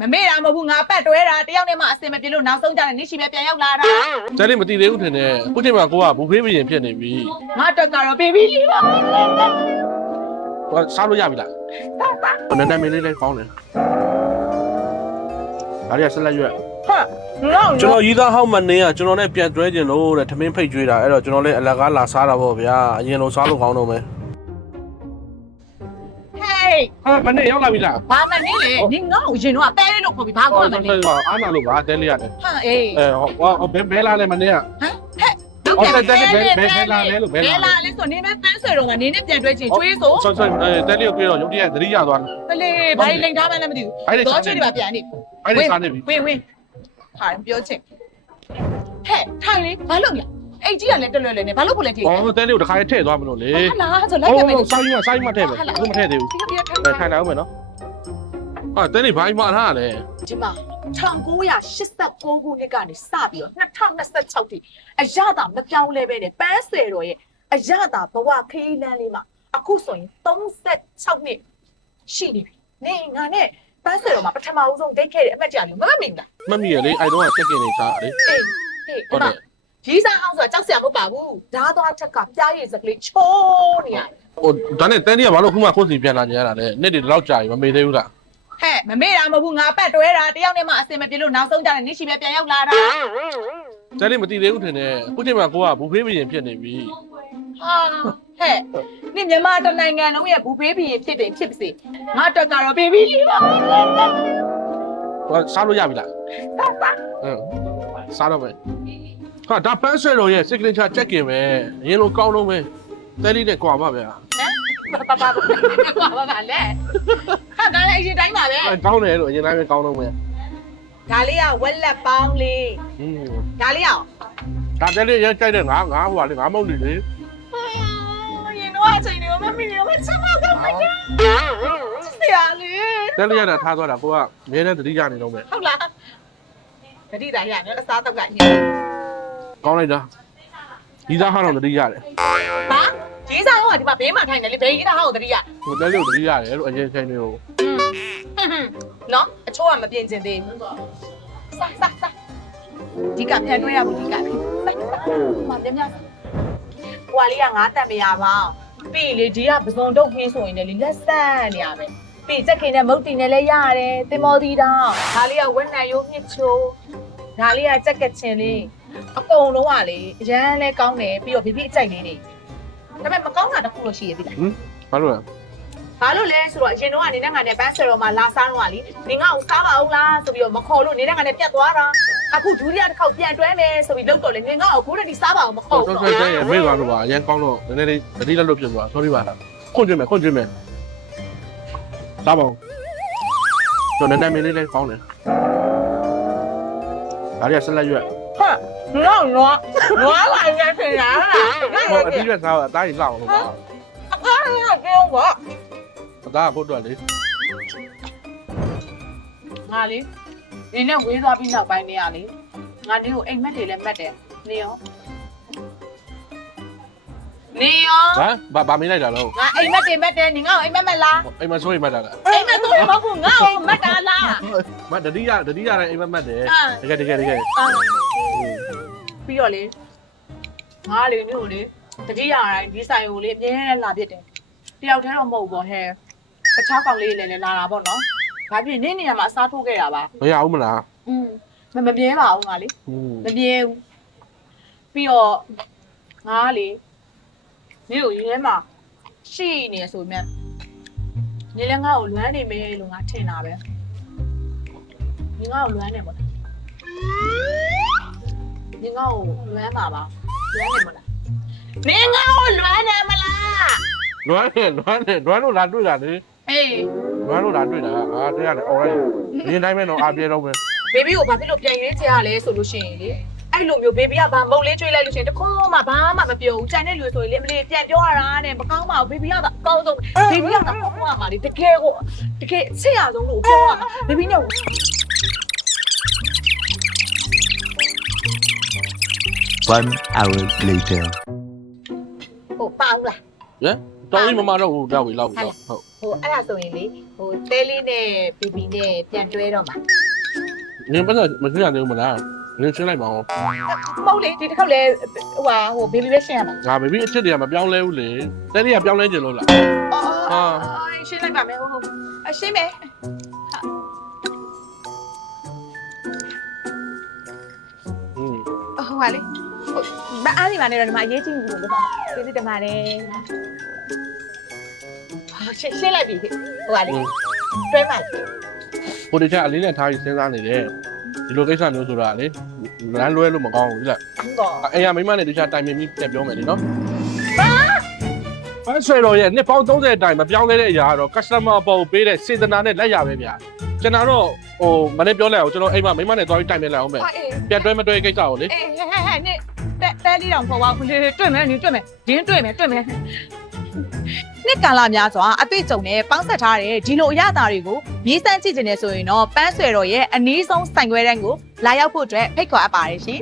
မမေ့တာမဟုတ်ဘူးငါပတ်တွဲတာတယောက်နဲ့မှအစင်မပြေလို့နောက်ဆုံးကြတယ်နင့်ရှိပဲပြန်ရောက်လာတာ ကျန်နေမသိသေးဘူးထင်တယ်ခုချိန်မှာကိုကဘူဖေးမရင်ဖြစ်နေပြီ ငါတက်ကတော့ဘေဘီလေးပါ ကိုစားလို့ရပြီလားနည်းနည်းမင်းလေးလည်းကောင်းတယ်ဒါရီကဆက်လက်ရွက် ဟာလော ကျွန်တော်ရီးသားဟောက်မနေကကျွန်တော်နဲ့ပြန်တွဲကျင်လို့တဲ့ထမင်းဖိတ်ကျွေးတာအဲ့တော့ကျွန်တော်လည်းအလကားလာစားတာပေါ့ဗျာအရင်လိုစားလို့ကောင်းတော့မယ် ဟေး ဟာမနေ့ရောက်လာပြီလား ဘာမနေလေနင်ငါ့ကိုရင်တော့တဲလေးလို့ခေါ်ပြီးဘာခေါ်မှမနေ အားနာလို့ပါတဲလေးရတယ် ဟာအေး ဘဲလာလဲမနေ့က ဟမ်ဟဲ့ဘဲလာလေဆိုနေမဲ့ပန်းဆွဲတော့ကနေနဲ့ပြန်တွဲချင်ကျွေးဆို ဆော့တဲလေးကိုပြေတော့ရုပ်တရက်သတိရသွားတယ် ပလေဘာလိန်ထားမှလည်းမသိဘူးတော့ချွေးတွေပါပြန်နေ အဲ့ဒီစားနေပြီ ဝင်ဟာပြောချင်ဟဲ့ထိုင်လေဘာလုပ်လဲအိတ်ကြီးကလည်းတွဲနေဘာလို့ဖို့လဲထိ အော်တဲလေးကိုတစ်ခါထည့်သွားမလို့လေ ဟာလားဆိုလိုက်ရမယ် စားယူမှထည့်ပဲအခုမထည့်သေးဘူးထိုင်လာအောင်မယ်နော်ဟာတဲလေးဘာမှမထားလဲ ဒီမှာ1989ခုနှစ်ကနေစပြီးတော့2026ထိအရသာမပြောင်းလဲပဲနဲ့ပန်းဆယ်တော်ရဲ့အရသာဘဝခရီးလမ်းလေးမှာအခုဆိုရင်36နှစ်ရှိနေပြီနေငါနဲ့ပန်းဆယ်တော်မှာပထမဦးဆုံးဒိတ်ခဲ့တဲ့အမှတ်ကြလို့မမမင်းလား မမီရလေအဲ့တော့ချက်ကင်နေစားလေ ဟေးဟုတ်တယ်ကြီးစားအောင်ဆိုတာကြောက်စရာမဟုတ်ပါဘူးဓာတ်သွားချက်ကပြားရည်စကလေးချိုးနေရ ဟိုဒါနဲ့တဲလေးကဘာလို့ခုမှခုစီပြန်လာကြရတာလဲနေ့တွေတော့ကြာပြီမမေ့သေးဘူးလား ဟဲ့မမေ့တာမဟုတ်ဘူးငါပတ်တွဲတာတယောက်နဲ့မှအစင်မပြေလို့နောက်ဆုံးကြတယ်နင့်ရှိပဲပြန်ရောက်လာတာ တဲလေးမသိသေးဘူးထင်တယ်ခုချိန်မှာကိုကဘူဖေးမရင်ဖြစ်နေပြီ ဟာဟဲ့နင့်မြန်မာတနိုင်ငံလုံးရဲ့ဘူဘေးဘီဖြစ်တယ်ဖြစ်ပါစေငါတက်ကတော့ဘေဘီလေးပါ ကိုစားလို့ရပြီလားစားတော့မယ်ဟာဒါပန်းဆွဲတော်ရဲ့ signature ချက်ကင်ပဲအရင်လိုကောင်းတော့မယ်တဲလေးနဲ့ကြွာပါဗျာ ပါလဲဟာဒါလည်းအရင်တိုင်းပါပဲ ကောင်းတယ်လို့အရင်တိုင်းပဲကောင်းတော့မယ် ဒါလေးကဝက်လက်ပေါင်းလေး ဒါလေးအောင် ဒါတဲလေးရဲကြိုက်တဲ့ငါဟိုကလေငါမဟုတ်လေ ရင်တော့အချိန်တွေကမမီရောမချမကမကြဆရာလေး တဲလေးရတာထားသွားတာကိုကအမြဲတမ်းသတိရနေတော့မယ် ဟုတ်လားတတိတာရနော်အစားတော့ကည ကောင်းလိုက်တာဒီသားဟာတော့သတိရတယ် ဟာကြီးစားတော့ဒီမှာဘေးမှာထိုင်တယ်လေဘေးကြီးတာဟုတ်တတိယ ဟိုတဲလေးကိုသတိရတယ်လို့အရင်ချိန်နေကို နော်အချိုးကမပြင်ကျင်သေးဘူးစားဒီကပြန်တွဲရဘူးဒီကမမြမြဟွာလေးကငါတက်မရပါပြီးလေဒီကပစုံတုတ်ခင်းဆိုရင်လည်းလက်ဆန်းနေရပဲပြီးချက်ခင်းနဲ့မုတ်တီနဲ့လည်းရတယ်တင်မော်တီတောင်ဒါလေးကဝက်နံရိုးမြစ်ချိုးဒါလေးကကြက်ကချင်လေးအကုန်လုံးကလေအရန်လဲကောင်းတယ်ပြီးတော့ဘေဘီအကြိုက်လေးတွေဒါပေမဲ့မကောင်းတာတစ်ခုလို့ရှိရပြီလား ဘာလို့လဲ ဘာလို့လဲဆိုတော့အရင်တော့ကနေနဲ့ငါနဲ့ပန်းဆယ်တော်မှာလာစားတော့ကလေနင်ငါ့ကိုစားပါအောင်လားဆိုပြီးတော့မခေါ်လို့နေနဲ့ငါနဲ့ပြတ်သွားတာအခုဒုတိယတစ်ခေါက်ပြန်တွဲမယ်ဆိုပြီးလောက်တော့လေနင်ငါ့ကိုကိုယ်တည်းစားပါအောင်မခေါ်ဘူး တော့ဆွဲရဲမေ့သွားလို့ပါအရင်ကောင်းတော့နည်းနည်းလေးသတိလက်လို့ဖြစ်သွား sorry ပါလားခွန့်ကျွေးမယ်စားပါဦးကျွန်တော်နည်းနည်းမင်းလေးလည်းကောင်းတယ်ဒါရီကဆက်လက်ရွက် ဟာနော်လာရထင်လား ဟိုအတိရွက်စားတော့အသားကြီးလောက်အောင်လို့ပါ အခါရပြောကွာ အသားကဖို့တော့လေ ငါလေဒီနဲ့ဝေးသွားပြီးနောက်ပိုင်းနေရလေငါနေကိုအိမ်မက်တွေလည်းမက်တယ်နေရော ဘာမင်းလိုက်တာလို့ ငါအိမ်မက်တွေမက်တယ်နင်ငါ့ကိုအိမ်မက်မလား အိမ်မဆိုးရင်မှတ်တာလား အိမ်မက်ဆိုရင်မဟုတ်ဘူးငါ့ကိုမက်တာလား မတတိယတိုင်းအိမ်မမှတ်တယ်တကယ် ပြီးတော့လေငါလေမြို့လေတတိယတိုင်းဒီဆိုင်ကိုလေအမြဲလာပြစ်တယ်တယောက်တည်းတော့မဟုတ်ဘူးဟဲ့တခြားကောင်လေးလည်းလာတာပေါ့နော်ဒါပြည့်နေ့နေရာမှာအစားထိုးခဲ့တာပါ မရဘူးမလား မပြင်းပါဘူးငါလေမပြင်းဘူးပြီးတော့ငါလေမြို့ရင်းမှာရှိနေဆိုမြတ်နေလည်းငါ့ကိုလွမ်းနေမယ်လို့ငါထင်တာပဲနေငါ့ကိုလွမ်းနေပေါ့နေငါ့ကိုလွမ်းပါပါလွမ်းနေမလားနေငါ့ကိုလွမ်းနေမလား လွမ်းလို့လာတွေ့တာလေ အေး လွမ်းလို့လာတွေ့တာတွေ့ရတယ်အော်လိုက်ဒီတိုင်းပဲတော့အပြေတော့ပဲ ဘေဘီကိုဘာဖြစ်လို့ပြန်ရွေးချယ်ရလဲဆိုလို့ရှိရင်လေအဲ့လိုမျိုးဘေဘီကဘာမုတ်လေးကျွေးလိုက်လို့ရှိရင်တခုမှဘာမှမပြောဘူးကြံတဲ့လူဆိုရင်လေမလေးပြန်ပြောရတာနဲ့မကောင်းပါဘူးဘေဘီကတော့အကောင်းဆုံးဘေဘီကတော့ဟိုမှာလေတကယ်အချက်ရဆုံးလို့ပြောရမှာဘေဘီနဲ့ 1 hour later. ဟိုပါဦးလား ဟမ်တော်ပြီမမတော့ဟိုတော့ဝေလောက်ပြီဟုတ် ဟိုအဲ့ဒါဆိုရင်လေဟိုတဲလေးနဲ့ဘီဘီနဲ့ပြန်တွဲတော့မှာ နင်ပတ်သက်မရှိရသေးဘူးမလားနင်ရှင်းလိုက်ပါဦး မဟုတ်လေဒီတစ်ခေါက်လေဟိုဘီဘီပဲရှင်းရမှာ ငါဘေဘီအချစ်တွေကမပြောင်းလဲဘူးလေတဲလေးကပြောင်းလဲကျင်လို့လား အော်ရှင်းလိုက်ပါမယ်ဟုတ်အရှင်းမယ် อืม ဟိုပါလေဘာအားဒီမှာနေတော့ဒီမှာအရေးကြီးဘူးလို့ပြောကျေးဇူးတင်ပါတယ်ရှင်းလိုက်ပြီဟိုပါလေတွဲပါလေ ဟိုတခြားအလေးနဲ့ထားပြီးစဉ်းစားနေတယ်ဒီလိုကိစ္စမျိုးဆိုတာလေလမ်းလွဲလို့မကောင်းဘူးလေ ဟုတ်တော့ အဲ့ရမိမနဲ့တခြားတိုင်ပင်ပြီးတက်ပြောမယ်လေနော်ဘာဆွေတော်ရဲ့နှစ်ပေါင်း30အတိုင်မပြောင်းလဲတဲ့အရာကတော့ customer ပေါ်ပေးတဲ့စေတနာနဲ့လက်ရပဲဗျာကျွန်တော်တော့ဟိုမနေ့ပြောလိုက်အောင်ကျွန်တော်အိမ်မှာမိမနဲ့သွားပြီးတိုင်ပင်လိုက်အောင်ပဲပြန်တွဲမတွဲကိစ္စကိုလေ အေးဟဲ့နေတဲလေးတောင်ခေါ်ပါဦးတွေ့မယ်နင်တွေ့မယ်ဒင်းတွေ့မယ်နှစ်ကာလများစွာအတွေ့အကြုံနဲ့ပေါင်းဆက်ထားတဲ့ဒီလိုအရသာတွေကိုမြည်စမ်းကြည့်နေဆိုရင်တော့ပန်းဆွေတော်ရဲ့အနည်းဆုံးစိုင်ခွဲတန်းကိုလာရောက်ဖို့အတွက်ဖိတ်ခေါ်အပ်ပါတယ်ရှင်